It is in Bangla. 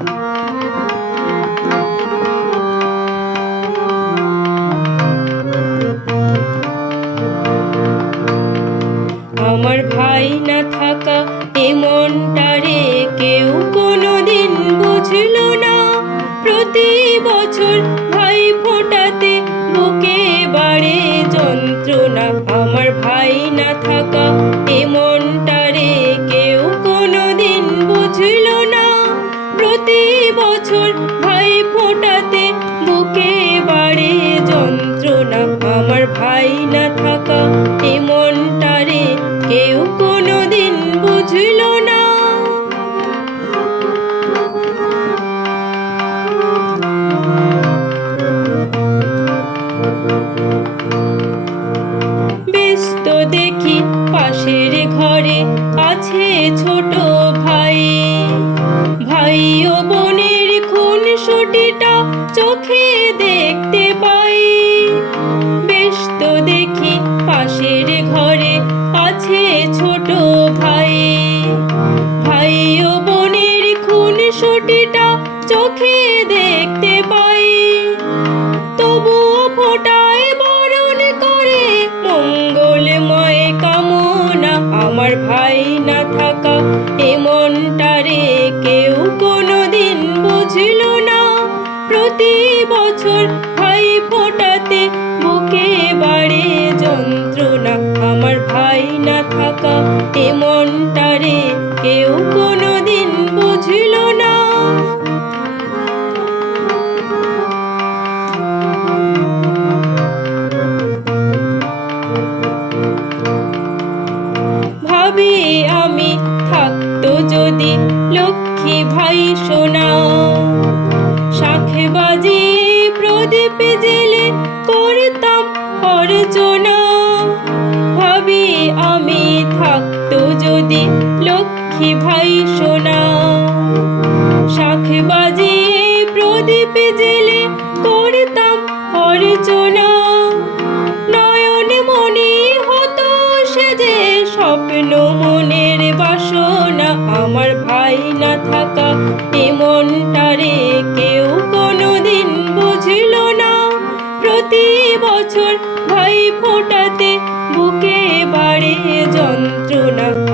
আমার ভাই না থাকা এমনটারে কেউ কোনোদিন বুঝলো না। প্রতি বছর ভাই ফোটাতে বুকে বাড়ে যন্ত্রণা। আমার ভাই না থাকা কেউ আমার ভাই না থাকা এমনটারে কেউ কোনোদিন বুঝলো না। বেশ তো দেখি পাশের ঘরে আছে ছোট ভাই। ভাই ও বোনের খুন সুটিটা চোখে দেখতে সুটিটা চোখে দেখতে পাই। তবুও ফোটায় বরণ করে মঙ্গলময় কামনা। আমার ভাই না থাকা এমনটারে কেউ কোনোদিন বুঝল না। প্রতি বছর ভাই ফোটাতে বুকে বাড়ে যন্ত্রণা। আমার ভাই না থাকা এমনটারে ভাবি আমি থাকতো যদি লক্ষ্মী ভাই সোনা। শাখে বাজিয়ে প্রদীপ জেলে করতাম অর্চনা। ভাবি আমি থাকতো যদি লক্ষ্মী ভাই সোনা। শাখে বাজিয়ে প্রদীপ জেলে করতাম অর্চনা। চাই না থাকা এমনটারে কেউ কোনো দিন বুঝল না। প্রতি বছর ভাই ফোটাতে বুকে বাড়ে যন্ত্রণা।